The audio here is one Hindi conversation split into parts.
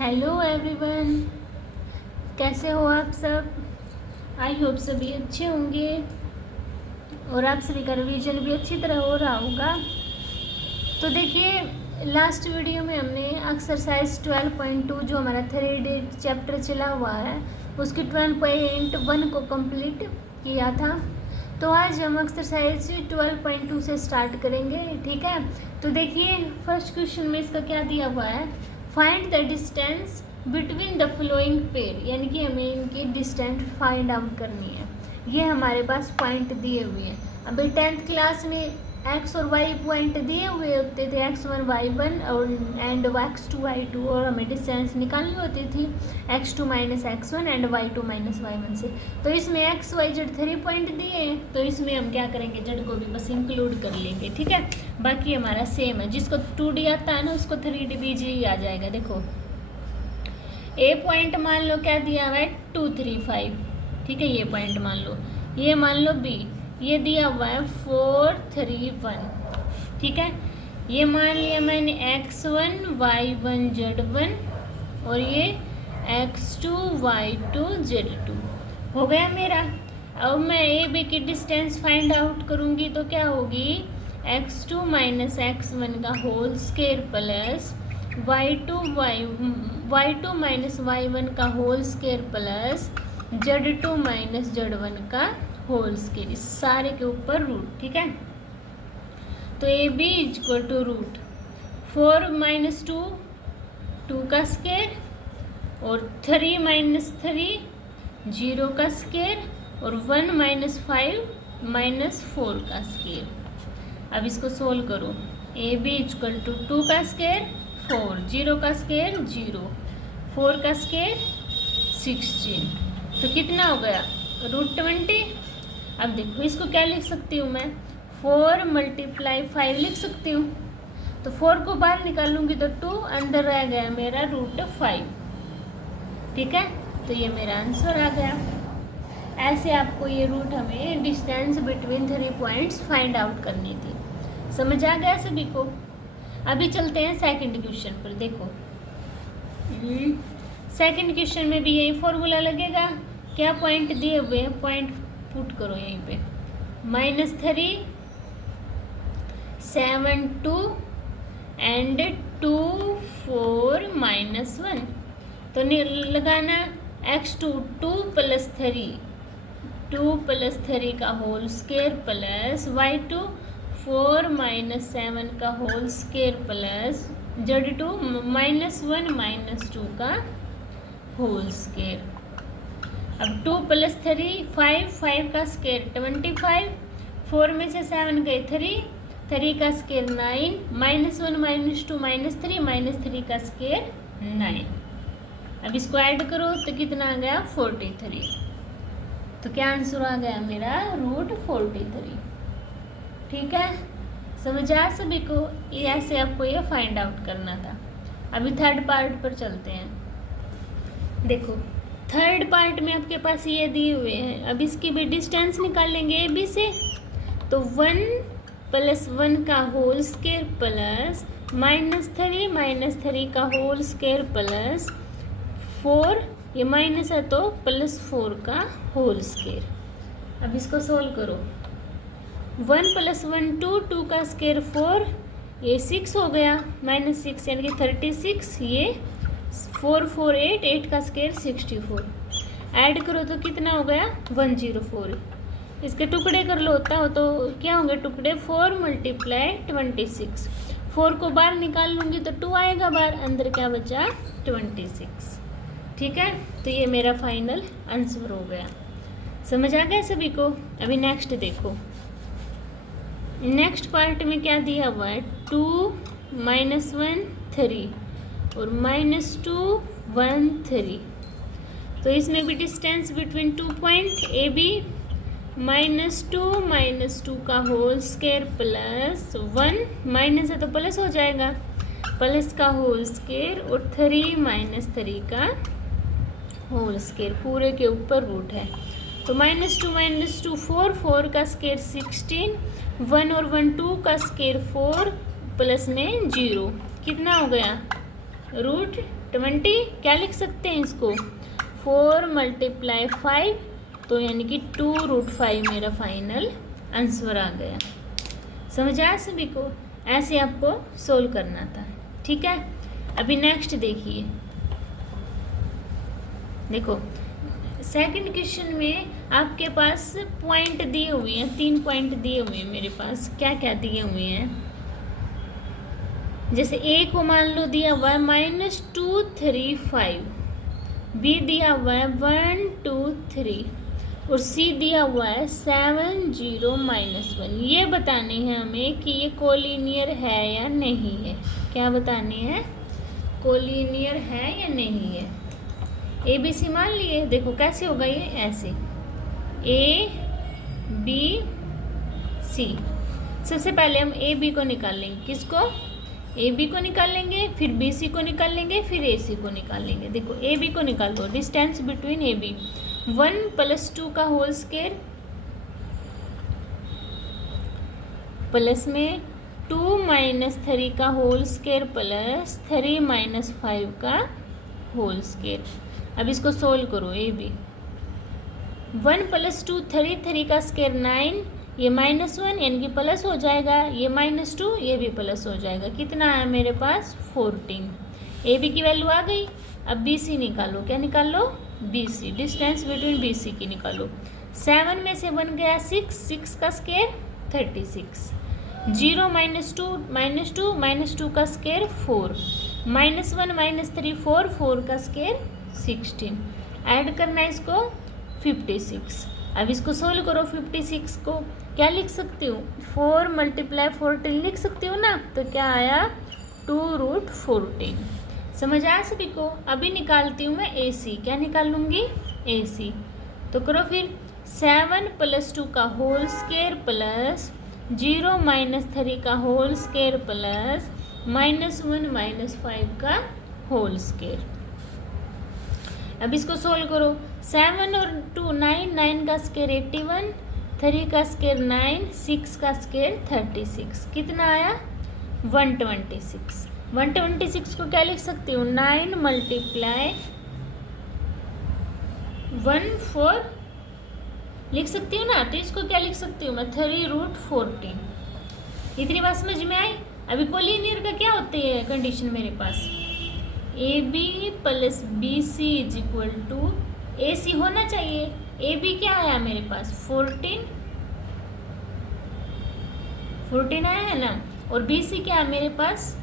हेलो एवरीवन, कैसे हो आप सब। आई होप सभी अच्छे होंगे और आप सभी का रिवीजन भी अच्छी तरह हो रहा होगा। तो देखिए, लास्ट वीडियो में हमने एक्सरसाइज 12.2 जो हमारा 3D चैप्टर चला हुआ है उसकी 12.1 को कंप्लीट किया था। तो आज हम एक्सरसाइज 12.2 से स्टार्ट करेंगे, ठीक है। तो देखिए, फर्स्ट क्वेश्चन में इसका क्या दिया हुआ है, find the distance between the flowing pair, यानी कि हमें इनकी डिस्टेंस फाइंड आउट करनी है। ये हमारे पास पॉइंट दिए हुए हैं। अभी 10th क्लास में एक्स और वाई पॉइंट दिए हुए होते थे, x1 y1 और एंड x2 y2, और हमें डिस्टेंस निकालनी होती थी x2 minus x1 and y2 minus y1 से। तो इसमें x y z 3 पॉइंट दिए हैं, तो इसमें हम क्या करेंगे, z को भी बस इंक्लूड कर लेंगे, ठीक है। बाकी हमारा सेम है, जिसको 2D आता है ना उसको 3D भी जी आ जाएगा। देखो ए पॉइंट मान लो क्या दिया हुआ है 2 3 5, ठीक है। ये पॉइंट मान लो, ये मान लो बी, ये दिया हुआ है 4 3 1, ठीक है। ये मान लिया मैंने x1 y1 z1 और ये x2 y2 z2 हो गया मेरा। अब मैं ए बी की डिस्टेंस फाइंड आउट करूँगी तो क्या होगी, x2 माइनस x1 का whole square plus y2 minus y1 का whole square plus z2 minus z1 का होल स्क्वायर, इस सारे के ऊपर रूट, ठीक है। तो A B equal to root 4 minus 2 2 का स्क्वायर और 3 माइनस 3 0 का स्क्वायर और 1 माइनस 5 माइनस 4 का स्क्वायर। अब इसको सोल्व करो, ए बी इक्वल टू 2 का स्क्वायर 4, 0 का स्क्वायर 0, 4 का स्क्वायर 16, तो कितना हो गया √20। अब देखो इसको क्या लिख सकती हूँ मैं, 4 × 5 लिख सकती हूँ। तो 4 को बाहर निकालूंगी तो 2, अंदर रह गया मेरा √5, ठीक है। तो ये मेरा आंसर आ गया। ऐसे आपको ये रूट हमें distance between 3 points find out करनी थी। समझ आ गया सभी को। अभी चलते हैं सेकंड क्वेश्चन पर। देखो सेकंड क्वेश्चन में भी यही फॉर्मूला लगेगा। क्या पॉइंट दिए हुए हैं, पॉइंट पुट करो यहीं पे, -3 7 2 एंड 2 4 -1। तो लगाना x2 2 + 3 का होल स्क्वायर प्लस y2 4 - 7 का होल स्क्वायर प्लस z2 -1 - 2 का होल स्क्वायर। अब 2 + 3 5 का स्क्वायर 25, 4 में से 7 गए 3 का स्क्वायर 9, -1 - 2 -3 3 का स्क्वायर 9। अब इसको ऐड करो तो कितना आ गया 43। तो क्या आंसर आ गया मेरा √43, ठीक है। समझ आ सभी को। ये ऐसे आपको ये फाइंड आउट करना था। अभी थर्ड पार्ट पर चलते हैं। देखो थर्ड पार्ट में आपके पास ये दिए हुए हैं। अब इसकी भी डिस्टेंस निकालेंगे ए बी से। तो 1 + 1 का होल स्क्वायर प्लस -3 का होल स्क्वायर प्लस 4, ये माइनस है तो +4 का होल स्क्वायर। अब इसको सोल्व करो, 1 + 1 2 का स्क्वायर 4, ये 6 हो गया, -6 यानी कि 36, ये 4 4 8 का स्क्वायर 64। ऐड करो तो कितना हो गया 104। इसके टुकड़े कर लो होता हो तो क्या होंगे टुकड़े, 4 × 26। 4 को बाहर निकाल लूँगी तो 2 आएगा बाहर, अंदर क्या बचा 26, ठीक है। तो ये मेरा फाइनल आंसर हो गया। समझ आ गया सभी को। अभी नेक्स्ट देखो, नेक्स्ट पार्ट में क्या दिया हुआ है, 2 - 1 3 और -2 1 3। तो इसमें भी distance between 2 point A B, -2 - 2 का होल स्क्वायर प्लस 1, माइनस है तो प्लस हो जाएगा, प्लस का होल स्क्वायर और 3 - 3 का होल स्क्वायर, पूरे के ऊपर रूट है। तो -2 - 2 4 का स्क्वायर 16, 1 और 1 2 का स्क्वायर 4 प्लस में 0, कितना हो गया 20, क्या लिख सकते हैं इसको 4 × 5, तो यानी कि 2√5 मेरा फाइनल आंसर आ गया। समझ आया सभी को? ऐसे आपको सोल्व करना था, ठीक है। अभी नेक्स्ट देखिए, देखो सेकंड क्वेश्चन में आपके पास पॉइंट दिए हुए हैं, 3 पॉइंट दिए हुए हैं मेरे पास। क्या क्या दिए हुए हैं, जैसे ए को मान लो दिया हुआ है -2 3 5, बी दिया हुआ है 1 2 3 और सी दिया हुआ है 7 0 -1। ये बताने हैं हमें कि ये कोलिनियर है या नहीं है। क्या बताने हैं, कोलिनियर है या नहीं है। ए बी सी मान लिए, देखो कैसे होगा ये, ऐसे ए बी सी। सबसे पहले हम ए बी को निकाल लेंगे, किसको, ए बी को निकाल लेंगे, फिर बी सी को निकाल लेंगे, फिर ए सी को निकाल लेंगे। देखो ए बी को निकालो, डिस्टेंस बिटवीन ए बी 1 + 2 का होल स्क्वायर प्लस में 2 - 3 का होल स्क्वायर प्लस 3 - 5 का होल स्क्वायर। अब इसको सोल्व करो, ए बी 1 + 2 3, 3 का स्क्वायर 9, ये -1 यानी कि प्लस हो जाएगा, ये -2 ये भी प्लस हो जाएगा। कितना है मेरे पास 14। ए बी की वैल्यू आ गई। अब बी सी निकालो, क्या निकाल लो, B C, distance between B C की निकालो। 7 में से बन गया 6, 6 का स्क्वायर 36, 0 - 2 का स्क्वायर 4, -1 - 3 4, 4 का स्क्वायर 16। ऐड करना है इसको 56। अब इसको सोल्व करो, 56 को क्या लिख सकती हूँ, 4 × 14 लिख सकती हूँ ना। तो क्या आया 2√14। समझ आया सभी को? अभी निकालती हूँ मैं ए सी। क्या निकाल लूँगी, ए सी। तो करो फिर 7 + 2 का होल स्क्वायर प्लस 0 - 3 का होल स्क्वायर प्लस -1 - 5 का होल स्क्वायर। अब इसको सोल्व करो, 7 और 2 9, 9 का स्क्वायर 81, 3 का स्क्वायर 9, 6 का स्क्वायर 36। कितना आया 126। 126 को क्या लिख सकती हूँ, 9 × 1 4 लिख सकती हूँ ना। तो इसको क्या लिख सकती हूँ मैं, 3√14। इतनी बात समझ में आई। अभी कोलिनियर का क्या होती है कंडीशन मेरे पास, ए बी + बी सी = ए सी होना चाहिए। ए बी क्या आया मेरे पास 14 आया है ना, और बी सी क्या है मेरे पास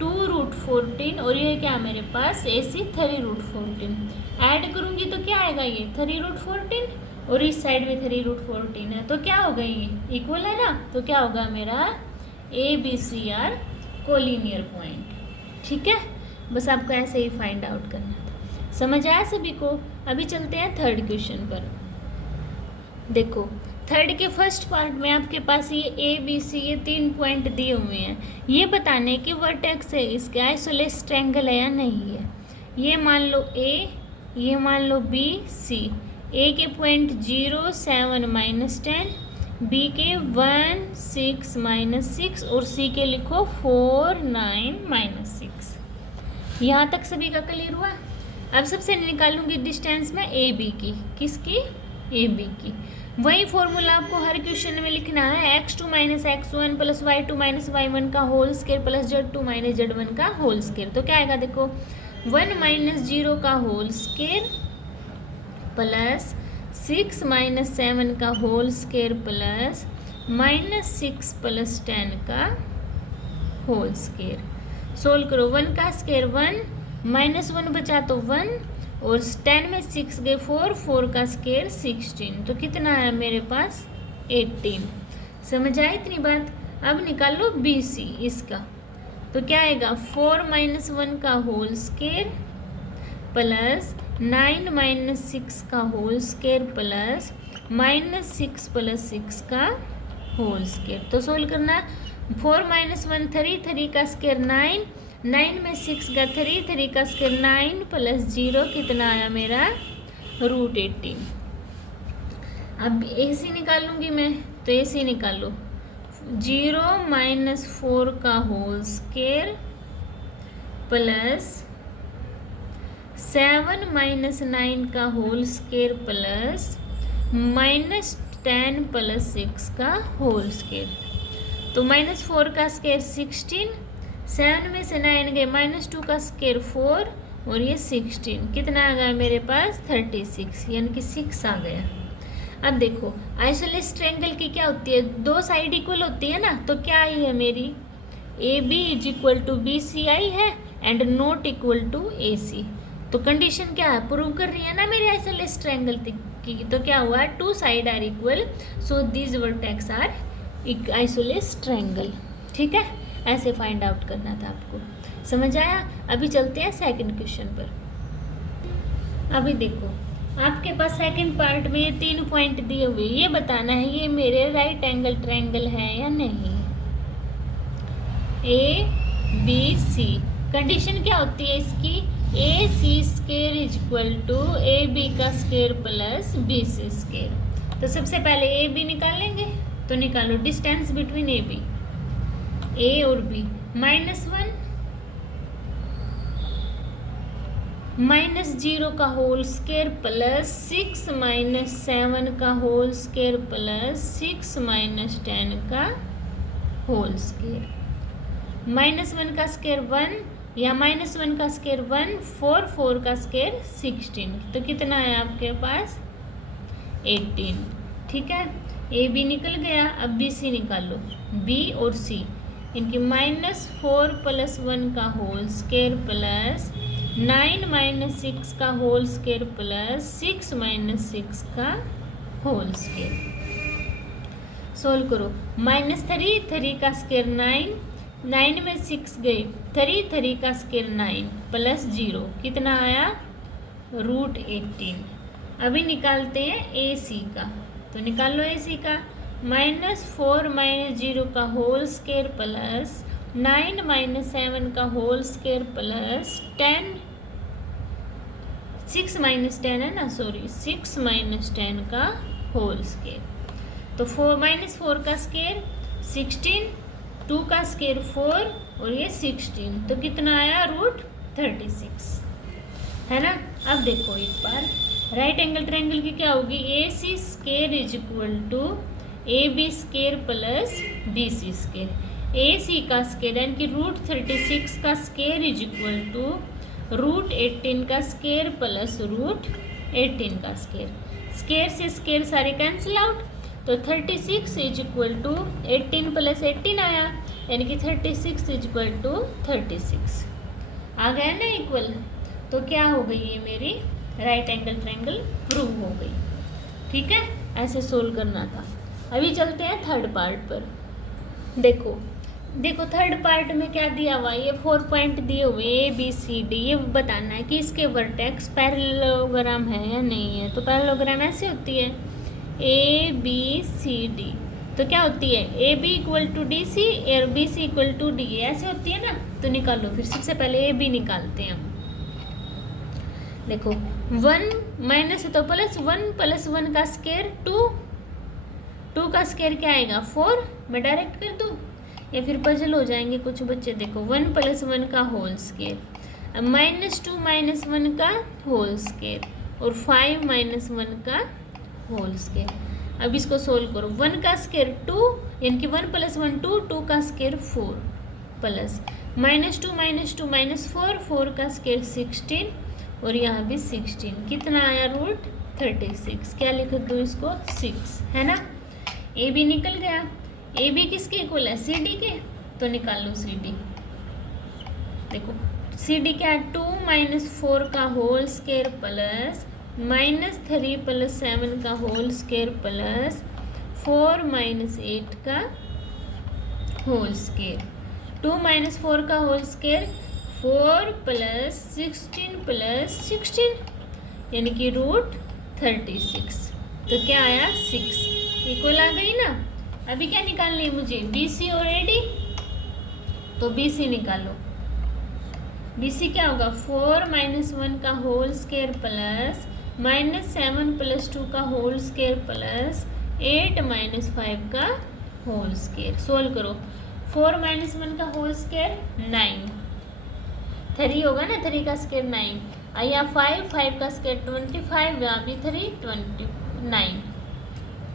2√14, और ये क्या है मेरे पास ए सी 3√14। ऐड करूँगी तो क्या आएगा, ये 3√14 और इस साइड में 3√14 है, तो क्या होगा ये इक्वल है ना। तो क्या होगा मेरा A B C are collinear point, ठीक है। बस आपको ऐसे ही फाइंड आउट करना था। समझ आया सभी को? अभी चलते हैं थर्ड क्वेश्चन पर। देखो थर्ड के फर्स्ट पार्ट में आपके पास ये ए बी सी ये 3 पॉइंट दिए हुए हैं। ये बताने कि वर्टेक्स है इसके आइसोलेस ट्रायंगल है या नहीं है। ये मान लो ए, ये मान लो बी सी। ए के पॉइंट 0 7 -10, बी के 1 6 -6 और सी के लिखो 4 9 -6। यहाँ तक सभी का क्लियर हुआ। अब सबसे निकालूंगी डिस्टेंस में ए बी की, किसकी, ए बी की। वही फॉर्मूला आपको हर क्वेश्चन में लिखना है, x2 - x1 + y2 - y1 का whole square plus z2 - z1 का होल स्क्वायर। तो क्या आएगा देखो 1 - 0 का होल स्क्वायर प्लस 6 - 7 का होल स्क्वायर प्लस -6 + 10 का होल स्क्वायर। सोल्व करो, 1 का स्क्वायर 1, -1 बचा तो 1, और 10 में 6 गए 4, 4 का स्क्वायर 16। तो कितना है मेरे पास 18। समझ आए इतनी बात? अब निकालो बी सी इसका। तो क्या आएगा 4 - 1 का होल स्क्वायर प्लस 9 - 6 का होल स्क्वायर प्लस -6 + 6 का होल स्क्वायर। तो सोल्व करना, 4 - 1 3, 3 का स्क्वायर 9, 9 में 6 का 3, 3 का स्क्वायर 9 प्लस 0 कितना आया मेरा √18। अब ए सी निकालूंगी मैं, तो ए सी निकालो 0 - 4 का होल स्क्वायर प्लस 7 माइनस 9 का whole square plus minus 10 plus 6 का होल स्क्वायर। तो -4 का स्क्वायर 16, 7 में से 9 गए, -2 का स्क्वायर 4 और ये 16, कितना आ गया मेरे पास 36, यानी कि 6 आ गया। अब देखो आइसोलेस ट्रायंगल की क्या होती है, दो साइड इक्वल होती है ना, तो क्या आई है मेरी AB is equal to BC आई है and not equal to AC। तो कंडीशन क्या है, प्रूव कर रही है ना मेरे आइसोलेस ट्रायंगल की। तो क्या हुआ, two side are equal, so these vertex are isosceles triangle. ठीक है, ऐसे फाइंड आउट करना था आपको, समझ आया। अभी चलते हैं सेकंड क्वेश्चन पर। अभी देखो आपके पास सेकंड पार्ट में ये 3 पॉइंट दिए हुए, ये बताना है ये मेरे राइट एंगल ट्रायंगल है या नहीं। ABC कंडीशन क्या होती है इसकी, AC square is equal to AB का स्क्वायर प्लस BC स्क्वायर। तो सबसे पहले AB निकाल लेंगे, तो निकालो डिस्टेंस बिटवीन A और B, -1 -0 का होल स्क्वायर प्लस 6 - 7 का होल स्क्वायर प्लस 6 - 10 का होल स्क्वायर। -1 का स्क्वायर 1 या -1 का स्क्वायर 1, 4 का स्क्वायर 16, तो कितना है आपके पास 18। ठीक है, AB निकल गया, अब BC निकालो, B और C इनकी -4 + 1 का होल स्क्वायर प्लस 9 - 6 का होल स्क्वायर प्लस 6 - 6 का होल स्क्वायर। सोल्व करो, -3 का स्क्वायर 9, 9 में 6 गए, 3 का स्क्वायर 9 प्लस 0, कितना आया √18। अभी निकालते हैं AC का, तो निकाल लो AC का, -4 - 0 का होल स्क्वायर प्लस 9 - 7 का होल स्क्वायर प्लस 10, 6 - 10 है ना, सॉरी 6 - 10 का होल स्क्वायर। तो -4 का स्क्वायर 16, 2 का स्क्वायर 4 और ये 16, तो कितना आया √36, है ना। अब देखो एक बार राइट एंगल ट्रायंगल की क्या होगी, AC square is equal to AB square plus BC square. AC का स्क्वायर यानी कि √36 का स्क्वायर इज इक्वल टू √18 का स्क्वायर प्लस √18 का स्क्वायर। स्क्वायर से स्क्वायर सारे कैंसिल आउट, तो 36 इज इक्वल टू 18 + 18 आया, यानी कि 36 इज इक्वल टू 36 आ गया ना इक्वल। तो क्या हो गई ये मेरी राइट एंगल ट्रायंगल प्रूव हो गई। ठीक है, ऐसे सोल्व करना था। अभी चलते हैं थर्ड पार्ट पर। देखो थर्ड पार्ट में क्या दिया हुआ, ये 4 पॉइंट दिए हुए ABCD, ये बताना है कि इसके वर्टेक्स पैरेललोग्राम है या नहीं है। तो पैरेललोग्राम ऐसे होती है ABCD, तो क्या होती है AB = DC और BC = DA, ऐसे होती है ना। तो निकालो, फिर सबसे पहले AB निकालते हैं हम। देखो 1 माइनस है तो प्लस 1 + 1 का स्क्वायर 2 का स्क्वायर क्या आएगा 4, मैं डायरेक्ट कर दूँ या फिर पजल हो जाएंगे कुछ बच्चे। देखो 1 + 1 का होल स्क्वायर, अब -2 - 1 का होल स्क्वायर और 5 - 1 का होल स्क्वायर। अब इसको सोल्व करो, 1 का स्क्वायर 2 यानी कि 1 + 1 2, 2 का स्क्वायर 4 प्लस -2 - 4, 4 का स्क्वायर 16 और यहाँ भी 16, कितना आया √36। क्या लिख दो इसको 6, है ना। AB निकल गया, AB किसके इक्वल है CD के, तो निकाल लो CD। देखो CD क्या है 2 - 4 का होल स्क्वायर प्लस -3 + 7 का होल स्क्वायर प्लस 4 - 8 का होल स्क्वायर। 2 - 4 का होल स्क्वायर 4 + 16 + 16 यानी कि √36, तो क्या आया 6, इक्वल आ गई ना। अभी क्या निकालनी है मुझे BC और AD, तो BC निकालो। BC क्या होगा 4 - 1 का होल स्क्वायर प्लस -7 + 2 का होल स्क्वायर प्लस 8 - 5 का होल स्क्वायर। सोल्व करो, 4 - 1 का होल स्क्वायर 9, 3 होगा ना, 3 का स्क्वायर 9, यहाँ 5 का स्क्वायर 25, यहाँ भी 3 29।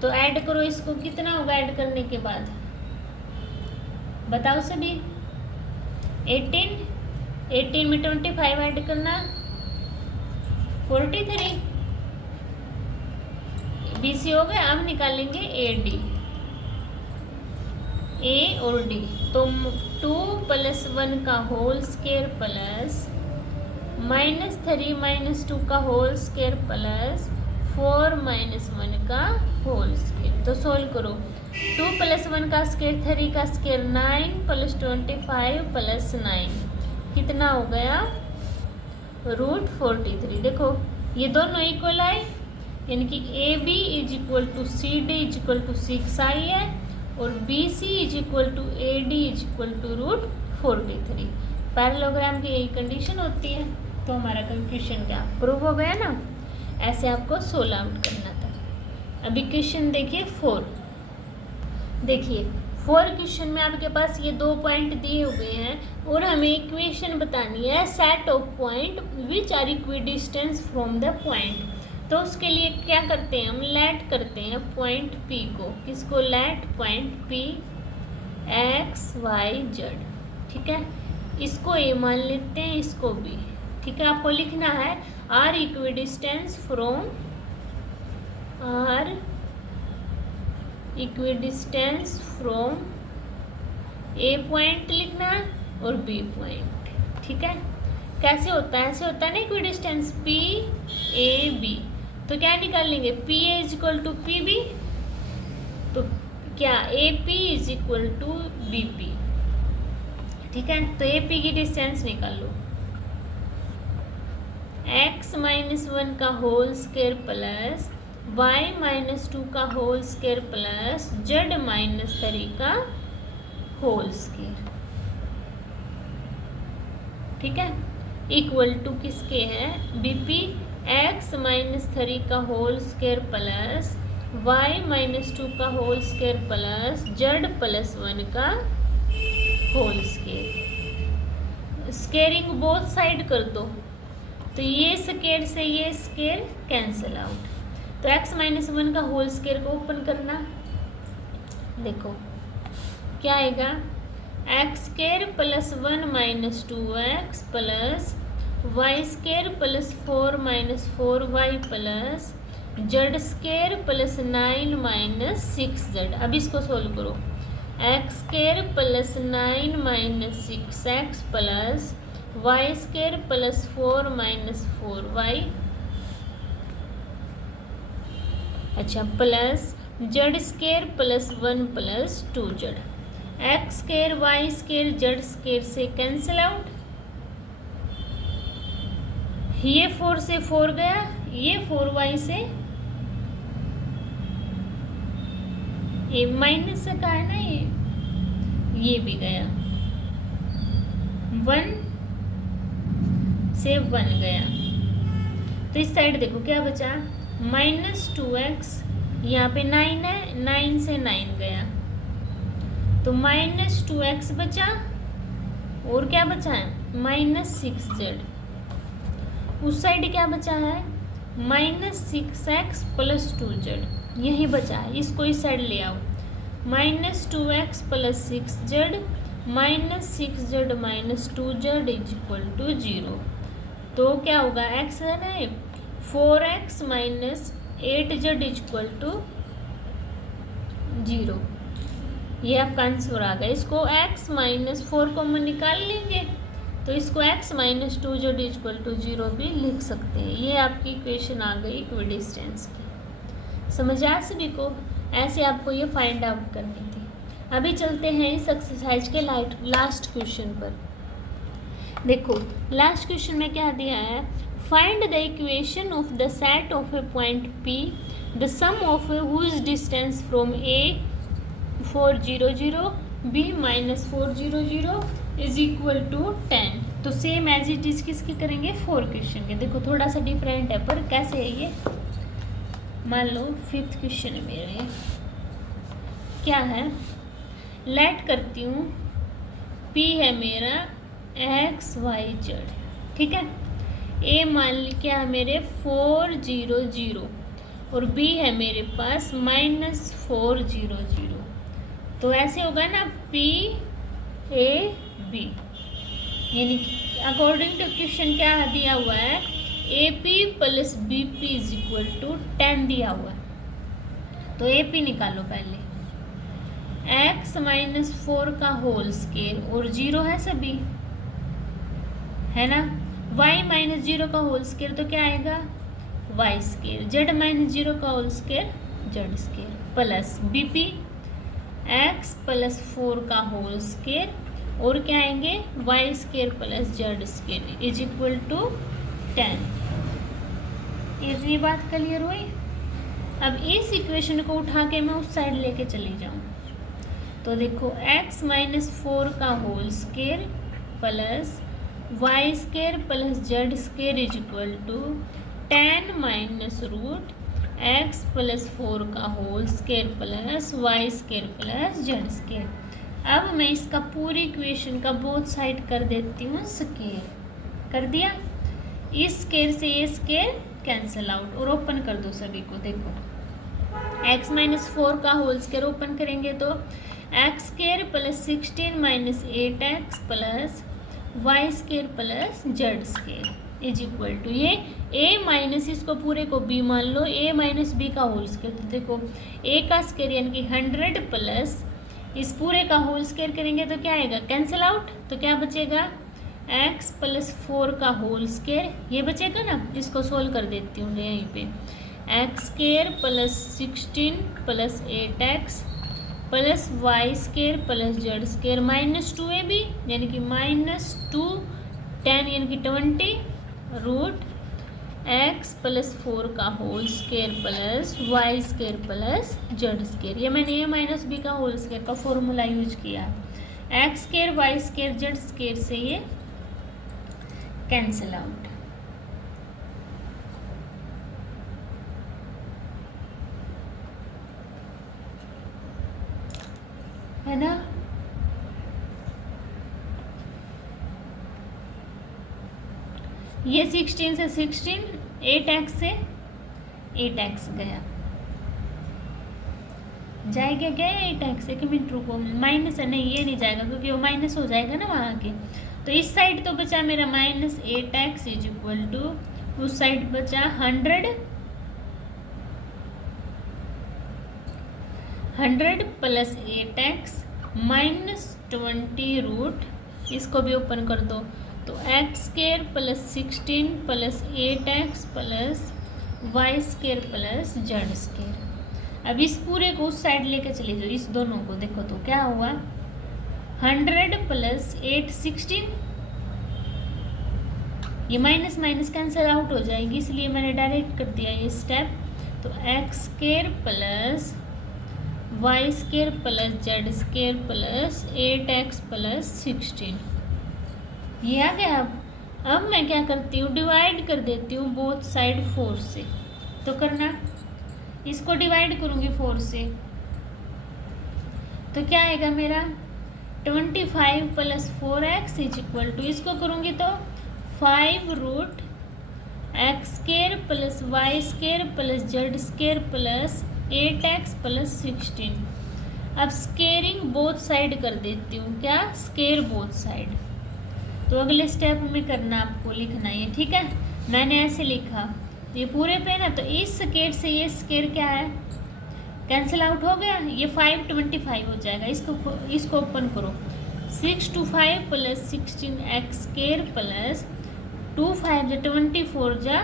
तो ऐड करो इसको, कितना होगा ऐड करने के बाद, बताओ सभी। 18 में 25 ऐड करना 43। BC हो गया। अब निकालेंगे AD, A और D। तो 2 + 1 का होल स्क्वायर प्लस -3 - 2 का होल स्क्वायर प्लस 4 - 1 का होल स्क्वायर। तो सोल्व करो। 2 + 1 का स्क्वायर 3 का स्क्वायर 9 + 25 + 9 कितना हो गया, √43। देखो ये दोनों इक्वल आए, यानी कि AB = CD = 6i है और BC = AD = √43। पैरेललोग्राम की यही कंडीशन होती है। तो हमारा कंफ्यूजन क्या प्रूव हो गया ना। ऐसे आपको सोल्व आउट करना था। अभी क्वेश्चन देखिए 4। देखिए 4 क्वेश्चन में आपके पास ये 2 पॉइंट दिए हुए हैं और हमें इक्वेशन बतानी है set of point which are equidistance from the point. तो उसके लिए क्या करते हैं, हम लेट करते हैं पॉइंट P को। किसको let, point P X Y Z, ठीक है। इसको A मान लेते हैं, इसको B, ठीक है। आपको लिखना है are equidistance from A point लिखना है और B पॉइंट, ठीक है। कैसे होता है, ऐसे होता है ना इक्विडिस्टेंस P A B। तो क्या निकालेंगे, PA = PB, तो क्या AP = BP, ठीक है। तो AP की डिस्टेंस निकाल लो, x - 1 का होल स्क्वायर प्लस y - 2 का होल स्क्वायर प्लस z - 3 का होल स्क्वायर, ठीक है। इक्वल टू किसके है, BP x - 3 का होल स्क्वायर प्लस y - 2 का होल स्क्वायर प्लस z + 1 का whole square. Squaring both side कर दो, तो ये स्क्वायर से ये स्क्वायर कैंसिल आउट। तो x - 1 का होल स्क्वायर को ओपन करना, देखो क्या आएगा, x² + 1 - 2x plus y² + 4 - 4y plus z² + 9 - 6z। अब इसको सोल्व करो, x² + 9 - 6x plus y² + 4 - 4y, अच्छा, plus z² + 1 + 2z। x² y² z² से कैंसिल आउट, ये 4 से 4 गया, ये 4y से ये माइनस का है ना, ये भी गया, 1 से 1 गया। तो इस साइड देखो क्या बचा, -2x, यहाँ पे 9 है, 9 से 9 गया, तो -2x बचा और क्या बचा है, -6z। उस साइड क्या बचा है, -6x + 2z, यही बचा है। इसको इस साइड ले आओ, -2x + 6z -6z - 2z = 0। तो क्या होगा, x है ना, 4x - 8z = 0। ये आपका आंसर आ गया। इसको x - 4 कॉमन निकाल लेंगे, तो इसको x - 2z = 0 भी लिख सकते हैं। ये आपकी इक्वेशन आ गई इक्विडिस्टेंस की। समझ आया सभी को? ऐसे आपको ये फाइंड आउट करनी थी। अभी चलते हैं इस एक्सरसाइज के लास्ट क्वेश्चन पर। देखो लास्ट क्वेश्चन में क्या दिया है, find the equation of the set of a point P, the sum of whose distance from A 4 0 0 B - 4 0 0 = 10। तो सेम एज इट इज किसकी करेंगे, 4 क्वेश्चन के। देखो थोड़ा सा डिफरेंट है, पर कैसे है ये, मान लो 5th क्वेश्चन मेरे क्या है, लेट करती हूँ, P है मेरा x y z, ठीक है। ए मान क्या है मेरे 400 और बी है मेरे पास -400। तो ऐसे होगा ना पी ए बी, यानी कि अकॉर्डिंग टू क्वेश्चन क्या दिया हुआ है, A P plus B P is equal to 10 दिया हुआ है। तो ए पी निकालो पहले, x माइनस 4 का होल स्केयर और 0 है सभी, है ना। y माइनस 0 का होल स्केयर तो क्या आएगा y स्केयर, z माइनस 0 का whole square z square, plus B P x plus 4 का होल स्केयर और क्या आएंगे y square plus z square is equal to 10। इतनी बात क्लियर हुई। अब इस इक्वेशन को उठा के मैं उस साइड लेके चली जाऊँ तो देखो x माइनस 4 का whole square plus Y square plus Z square is equal to 10 minus root X plus 4 का whole square plus Y square plus Z square. अब मैं इसका पूरी इक्वेशन का बोथ साइड कर देती हूँ स्केयर, कर दिया। इस स्केयर से ये स्केयर कैंसिल आउट और ओपन कर दो सभी को। देखो x माइनस 4 का होल स्केयर ओपन करेंगे तो X square plus 16 minus 8x plus Y square plus Z square is equal to ये a माइनस इसको पूरे को b मान लो, a माइनस बी का होल स्केयर। तो देखो a का स्केयर यानी कि 100 प्लस इस पूरे का होल स्केयर करेंगे तो क्या आएगा कैंसिल आउट। तो क्या बचेगा x प्लस 4 का होल स्केयर, ये बचेगा ना। इसको सोल्व कर देती हूँ यहीं पे, X square plus 16 plus 8x plus Y square plus Z square minus 2ab यानी कि -2 10 यानी कि 20 रूट x प्लस 4 का whole square plus Y square plus Z square. ये मैंने a माइनस बी का होल स्केयर का फॉर्मूला यूज किया। X square Y square Z square से ये कैंसिल आउट, है ना। ये 16 से 16 8x से 8x गया, जाएगा क्या 8x। एक मिनट रुको, माइनस है नहीं, ये नहीं जाएगा क्योंकि वो माइनस हो जाएगा ना वहाँ के। तो इस साइड तो बचा मेरा -8x इज इक्वल टू, उस साइड बचा 100 प्लस 8x -20 रूट, इसको भी ओपन कर दो। तो X square plus 16 plus 8x plus Y square plus Z square. अब इस पूरे को उस साइड लेके चले जाओ, इस दोनों को देखो तो क्या हुआ 100 प्लस 8 16, ये माइनस माइनस कैंसिल आउट हो जाएगी इसलिए मैंने डायरेक्ट कर दिया ये स्टेप। तो X square plus Y square plus Z square plus 8x plus 16, ये आ गया। अब मैं क्या करती हूँ डिवाइड कर देती हूँ बोथ साइड 4 से। तो करना, इसको डिवाइड करूँगी 4 से तो क्या आएगा मेरा 25 plus 4x is equal to, इसको करूँगी तो 5 root X square plus Y square plus Z square plus 8x plus 16। अब स्केयरिंग बोथ साइड कर देती हूँ, क्या स्केयर बोथ साइड। तो अगले स्टेप में करना आपको लिखना ये, ठीक है। मैंने ऐसे लिखा ये पूरे पे ना, तो इस स्केयर से ये स्केयर क्या है कैंसिल आउट हो गया, ये 525 हो जाएगा। इसको ओपन करो, 6 to 5 plus 16 X square plus 2 5 जा 24 जा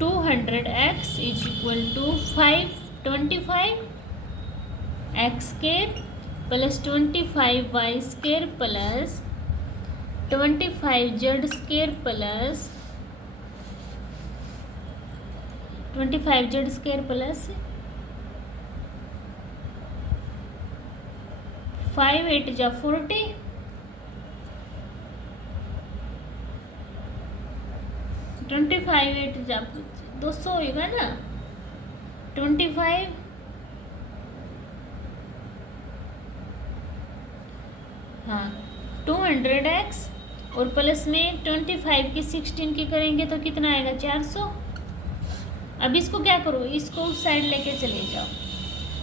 200x is equal to 525 X square plus 25 Y square plus 25 Z square plus 25 Z square plus 5 8 जा 40 25 8 जा 200 होगा ना 25 हाँ 200x और प्लस में 25 की 16 की करेंगे तो कितना आएगा 400। अब इसको क्या करो, इसको उस साइड लेके चले जाओ।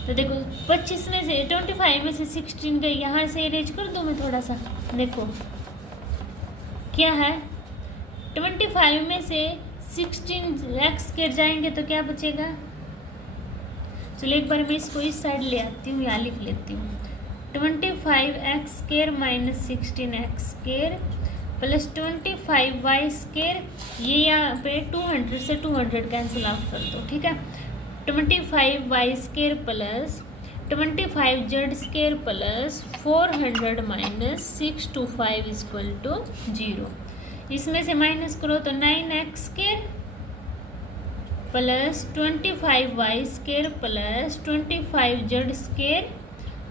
तो देखो 25 में से 25 में से 16 गई, यहाँ से इरेज कर दूँ मैं थोड़ा सा। देखो क्या है, 25 में से 16 एक्स गिर जाएंगे तो क्या बचेगा। चलो एक बार मैं इसको इस साइड ले आती हूँ, यहाँ लिख लेती हूँ 25x² minus 16x² plus 25y²। ये यहाँ पे 200 से 200 कैंसिल आउट कर दो, ठीक है। 25y² plus 25z² plus 400 minus 625 equal to 0। इसमें से माइनस करो तो 9x² plus 25y² plus 25z²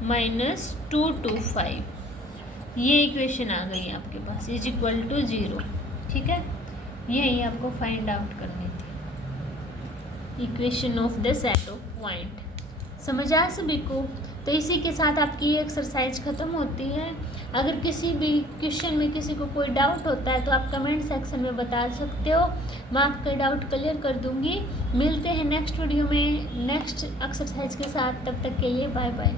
minus 225, ये इक्वेशन आ गई आपके पास इज इक्वल टू 0, ठीक है। यही आपको फाइंड आउट करनी थी, equation of the set of point. समझ आया सभी को। तो इसी के साथ आपकी ये एक्सरसाइज ख़त्म होती है। अगर किसी भी क्वेश्चन में किसी को कोई डाउट होता है तो आप कमेंट सेक्शन में बता सकते हो, मैं आपका डाउट क्लियर कर दूंगी। मिलते हैं नेक्स्ट वीडियो में नेक्स्ट एक्सरसाइज के साथ, तब तक के लिए बाय बाय।